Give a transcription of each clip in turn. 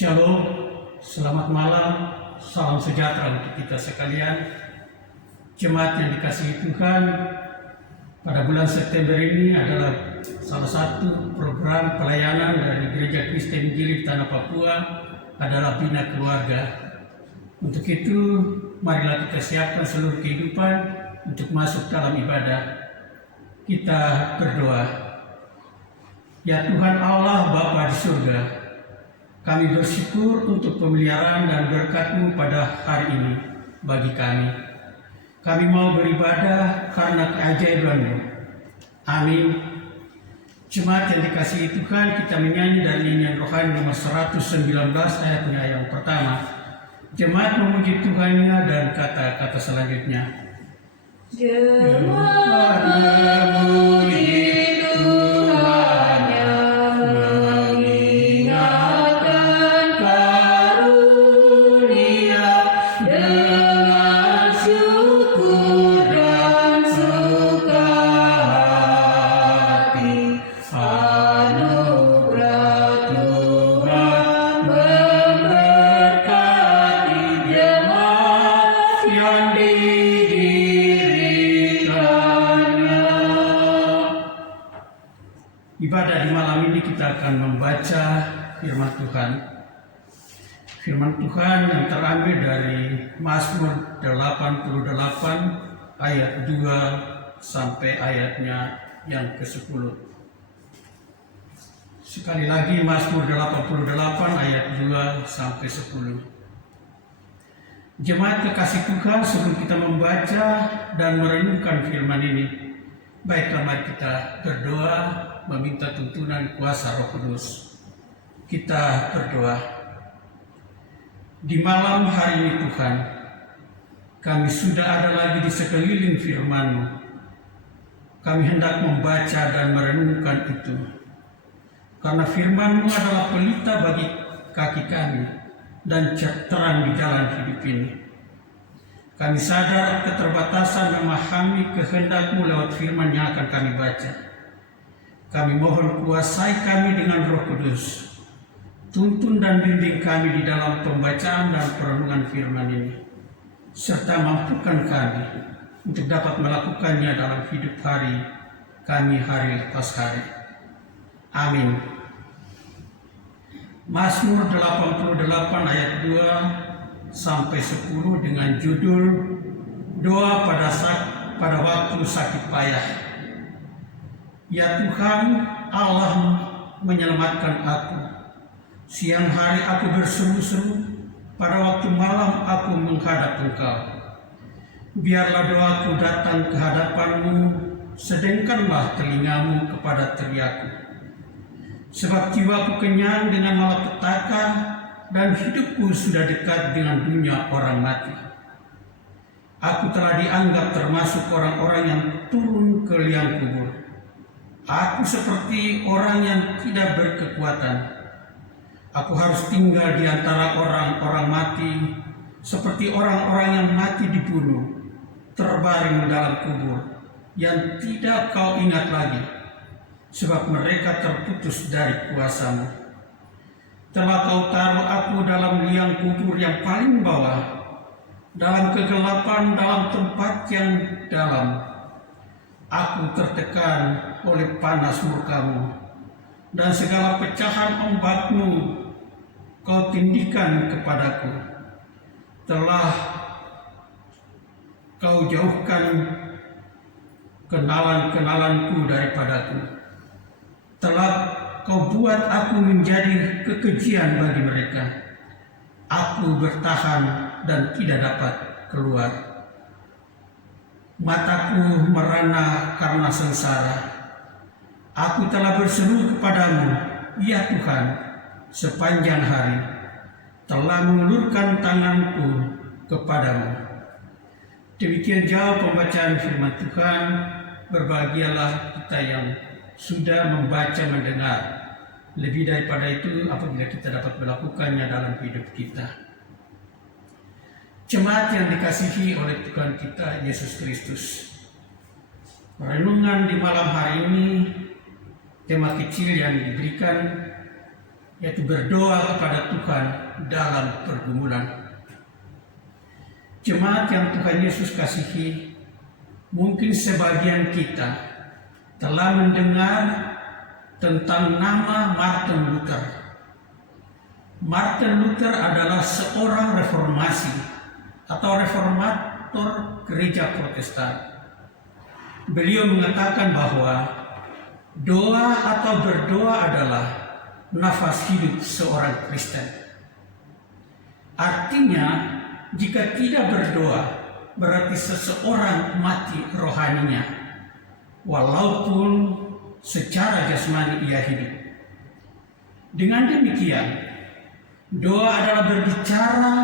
Shalom, selamat malam, salam sejahtera untuk kita sekalian. Jemaat yang dikasihi Tuhan, pada bulan September ini adalah salah satu program pelayanan dari Gereja Kristen Injil Tanah Papua adalah Bina Keluarga. Untuk itu, marilah kita siapkan seluruh kehidupan untuk masuk dalam ibadah. Kita berdoa. Ya Tuhan Allah Bapa di surga, kami bersyukur untuk pemeliharaan dan berkat-Mu pada hari ini bagi kami. Kami mau beribadah karena keajaiban-Mu. Amin. Jemaat yang dikasihi Tuhan, kita menyanyi dari nyanyian rohani nomor 119 ayatnya yang pertama. Jemaat memuji Tuhannya dan kata-kata selanjutnya. Jemaat memuji Ibadah di malam ini kita akan membaca firman Tuhan. Firman Tuhan yang terambil dari Mazmur 88 ayat 2 sampai ayatnya yang ke-10. Sekali lagi Mazmur 88 ayat 2 sampai 10. Jemaat kekasih Tuhan, sebelum kita membaca dan merenungkan firman ini, baiklah mari kita berdoa meminta tuntunan kuasa Roh Kudus. Kita berdoa. Di malam hari ini Tuhan, kami sudah ada lagi di sekeliling firman-Mu. Kami hendak membaca dan merenungkan itu. Karena firman-Mu adalah pelita bagi kaki kami dan terang di jalan hidup ini. Kami sadar keterbatasan memahami kehendak-Mu lewat firman yang akan kami baca. Kami mohon kuasai kami dengan Roh Kudus. Tuntun dan bimbing kami di dalam pembacaan dan perenungan firman ini. Serta mampukan kami untuk dapat melakukannya dalam hidup kami hari lepas hari. Amin. Mazmur 88 ayat 2 sampai 10 dengan judul Doa pada waktu sakit payah. Ya Tuhan, Allah menyelamatkan aku. Siang hari aku berseru-seru, pada waktu malam aku menghadap Engkau. Biarlah doaku datang ke hadapan-Mu, sedengkanlah telinga-Mu kepada teriaku. Sebab jiwaku kenyang dengan malapetaka, dan hidupku sudah dekat dengan dunia orang mati. Aku telah dianggap termasuk orang-orang yang turun ke liang kubur. Aku seperti orang yang tidak berkekuatan. Aku harus tinggal di antara orang-orang mati, seperti orang-orang yang mati dibunuh, terbaring dalam kubur, yang tidak Kau ingat lagi, sebab mereka terputus dari kuasa-Mu. Telah Kau taruh aku dalam liang kubur yang paling bawah, dalam kegelapan, dalam tempat yang dalam. Aku tertekan oleh panas murka-Mu, dan segala pecahan ombak-Mu Kau tindihkan kepadaku. Telah Kau jauhkan kenalan-kenalanku daripadaku. Telah Kau buat aku menjadi kekejian bagi mereka. Aku bertahan dan tidak dapat keluar. Mataku merana karena sengsara. Aku telah berseru kepadamu, ya Tuhan, sepanjang hari. Telah mengulurkan tanganku kepadamu. Demikian jauh pembacaan firman Tuhan. Berbahagialah kita yang sudah membaca, mendengar. Lebih daripada itu, apabila kita dapat melakukannya dalam hidup kita. Jemaat yang dikasihi oleh Tuhan kita Yesus Kristus, renungan di malam hari ini, tema kecil yang diberikan yaitu berdoa kepada Tuhan dalam pergumulan. Jemaat yang Tuhan Yesus kasihi, mungkin sebagian kita telah mendengar tentang nama Martin Luther. Martin Luther adalah seorang reformasi atau reformator gereja Protestan. Beliau mengatakan bahwa doa atau berdoa adalah nafas hidup seorang Kristen. Artinya, jika tidak berdoa, berarti seseorang mati rohaninya, walaupun secara jasmani ia hidup. Dengan demikian, doa adalah berbicara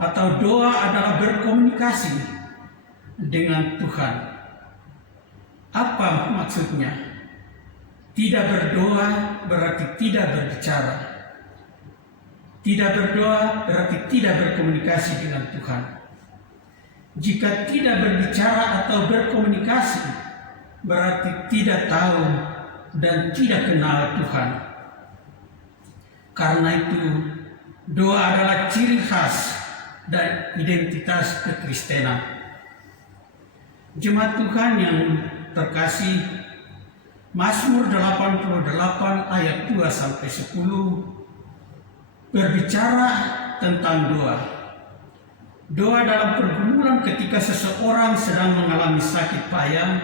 atau doa adalah berkomunikasi dengan Tuhan. Apa maksudnya? Tidak berdoa berarti tidak berbicara. Tidak berdoa berarti tidak berkomunikasi dengan Tuhan. Jika tidak berbicara atau berkomunikasi, berarti tidak tahu dan tidak kenal Tuhan. Karena itu, doa adalah ciri khas dan identitas kekristenan. Jemaat Tuhan yang terkasih, Mazmur 88 ayat 2-10 berbicara tentang doa. Doa dalam pergumulan ketika seseorang sedang mengalami sakit payah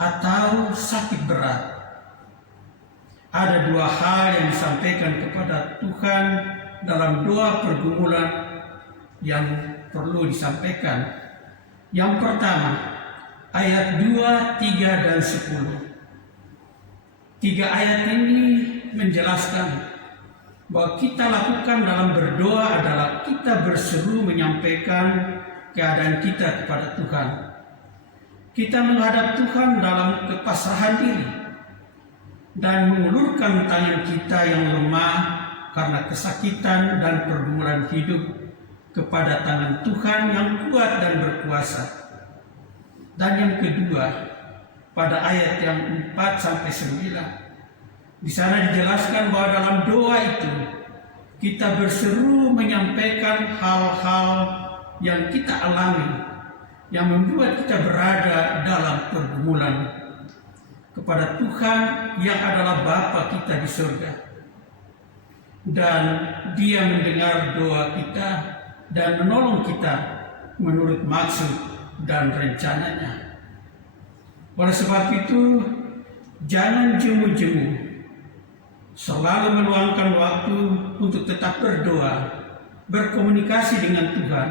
atau sakit berat. Ada dua hal yang disampaikan kepada Tuhan dalam doa pergumulan yang perlu disampaikan. Yang pertama, ayat 2, 3, dan 10. Tiga ayat ini menjelaskan bahwa kita lakukan dalam berdoa adalah kita berseru menyampaikan keadaan kita kepada Tuhan. Kita menghadap Tuhan dalam kepasrahan diri dan mengulurkan tangan kita yang lemah karena kesakitan dan pergumulan hidup kepada tangan Tuhan yang kuat dan berkuasa. Dan yang kedua, pada ayat yang 4-9, di sana dijelaskan bahwa dalam doa itu kita berseru menyampaikan hal-hal yang kita alami, yang membuat kita berada dalam pergumulan kepada Tuhan yang adalah Bapa kita di surga. Dan Dia mendengar doa kita dan menolong kita menurut maksud dan rencananya. Oleh sebab itu, jangan jemu-jemu, selalu meluangkan waktu untuk tetap berdoa, berkomunikasi dengan Tuhan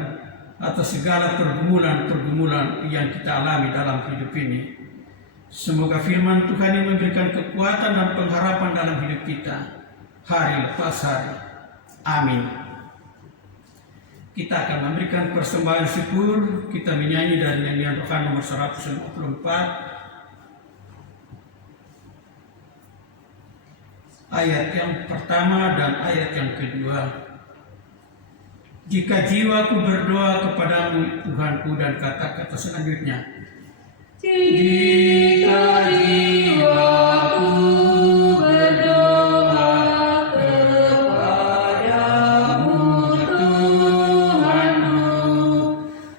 atas segala pergumulan-pergumulan yang kita alami dalam hidup ini. Semoga firman Tuhan yang memberikan kekuatan dan pengharapan dalam hidup kita hari lepas hari. Amin. Kita akan memberikan persembahan syukur. Kita menyanyi dari nyanyian rohani nomor 154. Ayat yang pertama dan ayat yang kedua. Jika jiwaku berdoa kepadamu Tuhanku, dan kata-kata selanjutnya. Jika jiwaku berdoa kepadamu Tuhanku,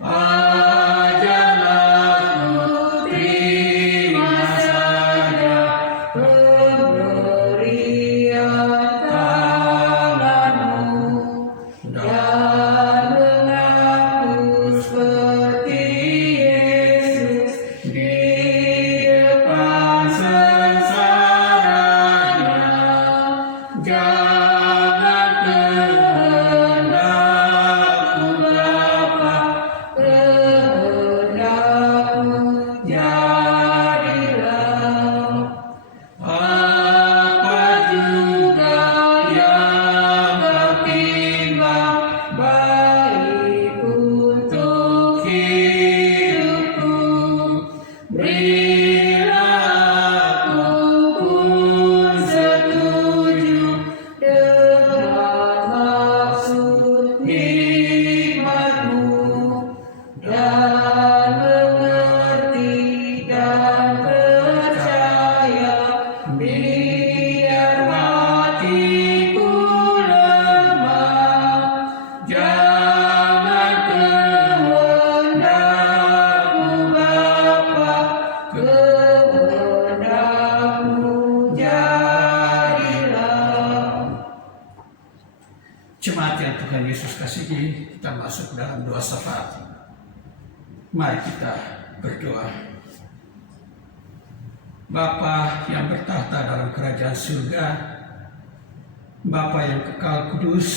ajarlah ku terima saja pemberian tanganmu dan mengaku seperti Yesus di depan sengsaranya. Jangan kehendakku Bapa, kehendakmu jadilah. Apa juga yang kau timbang baik untuk hidupku, berilah aku pun setuju dengan maksud hikmat-Mu, dan mengerti dan percaya biar hati Tuhan Yesus kasihi, kita masuk dalam doa syafaat. Mari kita berdoa. Bapa yang bertahta dalam kerajaan surga, Bapa yang kekal kudus,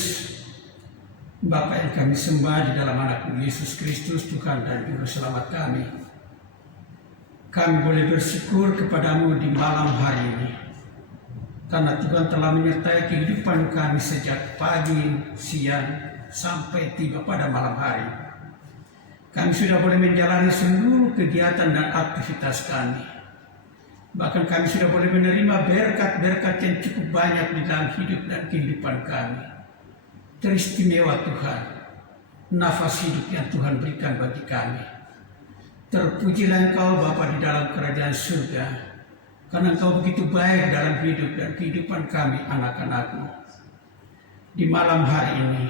Bapa yang kami sembah di dalam anak-Mu Yesus Kristus, Tuhan dan Juru Selamat kami. Kami boleh bersyukur kepadamu di malam hari ini, karena Tuhan telah menyertai kehidupan kami sejak pagi, siang, sampai tiba pada malam hari. Kami sudah boleh menjalani seluruh kegiatan dan aktivitas kami. Bahkan kami sudah boleh menerima berkat-berkat yang cukup banyak di dalam hidup dan kehidupan kami. Teristimewa Tuhan, nafas hidup yang Tuhan berikan bagi kami. Terpujilah Engkau Bapa di dalam kerajaan surga, karena Engkau begitu baik dalam hidup dan kehidupan kami anak-anak-Mu. Di malam hari ini,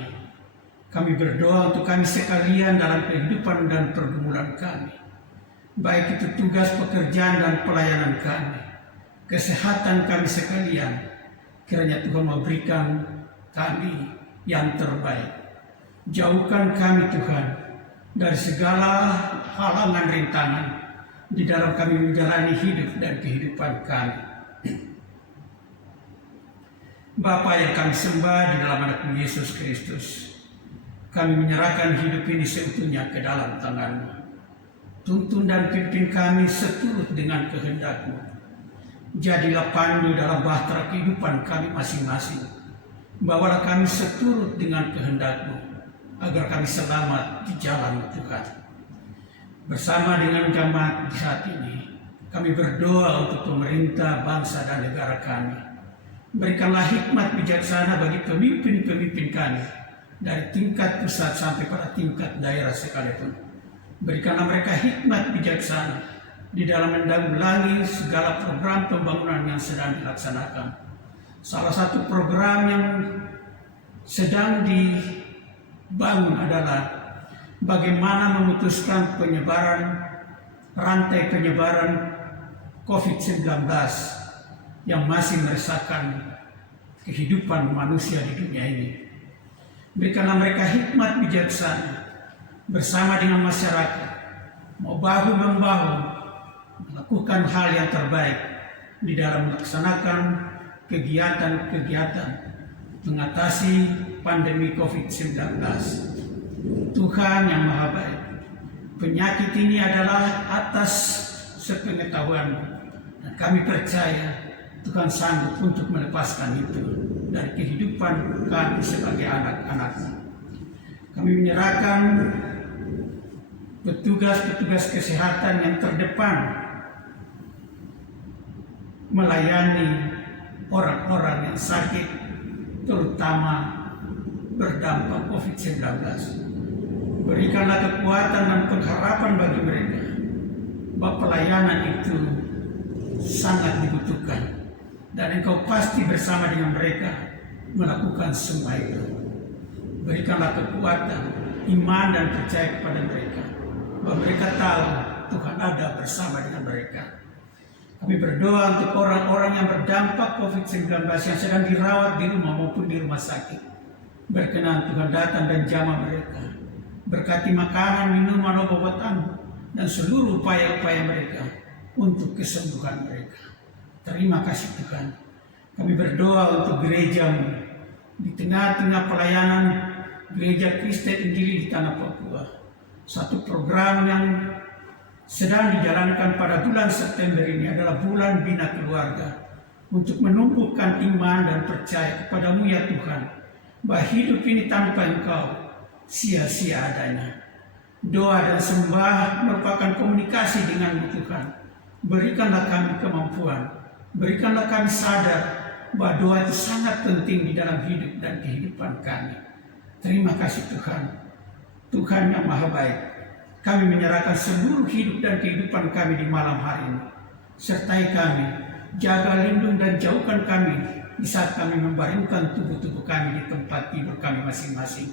kami berdoa untuk kami sekalian dalam kehidupan dan pergumulan kami. Baik itu tugas pekerjaan dan pelayanan kami, kesehatan kami sekalian, kiranya Tuhan memberikan kami yang terbaik. Jauhkan kami Tuhan dari segala halangan rintangan di dalam kami menjalani hidup dan kehidupan kami. Bapa yang kami sembah di dalam anak-Mu Yesus Kristus, kami menyerahkan hidup ini seutuhnya ke dalam tangan-Mu. Tuntun dan pimpin kami seturut dengan kehendak-Mu. Jadilah pandu dalam bahtera kehidupan kami masing-masing. Bawalah kami seturut dengan kehendak-Mu, agar kami selamat di jalan Tuhan. Bersama dengan jamaat di saat ini, kami berdoa untuk pemerintah, bangsa, dan negara kami. Berikanlah hikmat bijaksana bagi pemimpin-pemimpin kami, dari tingkat pusat sampai pada tingkat daerah sekalipun. Berikanlah mereka hikmat bijaksana di dalam menanggulangi segala program pembangunan yang sedang dilaksanakan. Salah satu program yang sedang dibangun adalah bagaimana memutuskan rantai penyebaran COVID-19 yang masih meresahkan kehidupan manusia di dunia ini. Berikanlah mereka hikmat bijaksana bersama dengan masyarakat, mau bahu-membahu melakukan hal yang terbaik di dalam melaksanakan kegiatan-kegiatan mengatasi pandemi COVID-19. Tuhan yang Maha Baik, penyakit ini adalah atas sepengetahuan-Mu, dan kami percaya Tuhan sanggup untuk melepaskan itu dari kehidupan kami sebagai anak-anak-Mu. Kami menyerahkan petugas-petugas kesehatan yang terdepan melayani orang-orang yang sakit, terutama berdampak COVID-19. Berikanlah kekuatan dan pengharapan bagi mereka bahwa pelayanan itu sangat dibutuhkan, dan Engkau pasti bersama dengan mereka melakukan semua itu. Berikanlah kekuatan, iman, dan percaya kepada mereka, bahwa mereka tahu Tuhan ada bersama dengan mereka. Kami berdoa untuk orang-orang yang berdampak COVID-19 yang sedang dirawat di rumah maupun di rumah sakit. Berkenan Tuhan datang dan jamah mereka. Berkati makanan, minuman, obat-obatan, dan seluruh upaya-upaya mereka untuk kesembuhan mereka. Terima kasih Tuhan. Kami berdoa untuk gereja-Mu di tengah-tengah pelayanan Gereja Kristen Injili di Tanah Papua. Satu program yang sedang dijalankan pada bulan September ini adalah bulan Bina Keluarga, untuk menumbuhkan iman dan percaya kepada-Mu ya Tuhan, bahwa hidup ini tanpa Engkau sia-sia adanya. Doa dan sembah merupakan komunikasi dengan-Mu Tuhan. Berikanlah kami kemampuan, berikanlah kami sadar bahwa doa itu sangat penting di dalam hidup dan kehidupan kami. Terima kasih Tuhan, Tuhan yang Maha Baik. Kami menyerahkan seluruh hidup dan kehidupan kami di malam hari ini. Sertai kami, jaga, lindung, dan jauhkan kami di saat kami membaringkan tubuh-tubuh kami di tempat tidur kami masing-masing.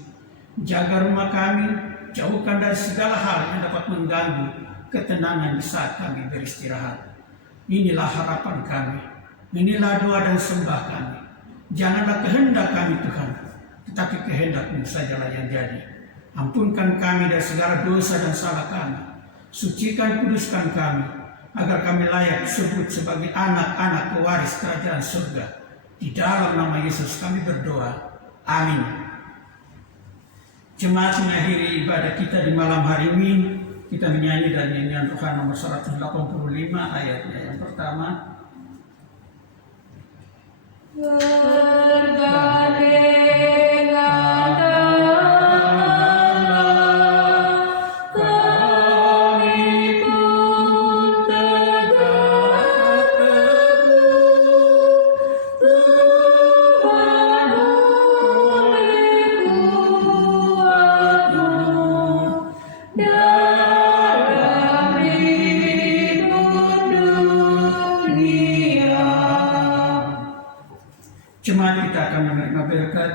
Jaga rumah kami, jauhkan dari segala hal yang dapat mengganggu ketenangan di saat kami beristirahat. Inilah harapan kami, inilah doa dan sembah kami. Janganlah kehendak kami Tuhan, tetapi kehendak-Mu sajalah yang jadi. Ampunkan kami dari segala dosa dan salah kami. Sucikan, kuduskan kami, agar kami layak disebut sebagai anak-anak pewaris kerajaan surga. Di dalam nama Yesus kami berdoa. Amin. Jemaat mengakhiri ibadah kita di malam hari ini. Kita menyanyi dan nyanyian Tuhan nomor 185 ayatnya yang pertama. Bergandengan tangan, kami pun tegak teguh. Tuhan oleh kuat-Mu dalam ribut dunia. Jemaat kita akan menerima berkat.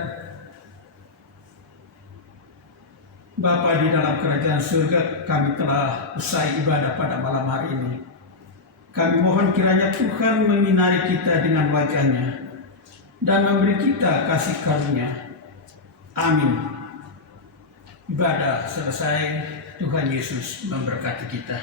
Bapa di dalam kerajaan surga, kami telah usai ibadah pada malam hari ini. Kami mohon kiranya Tuhan menyinari kita dengan wajah-Nya dan memberi kita kasih karunia. Amin. Ibadah selesai. Tuhan Yesus memberkati kita.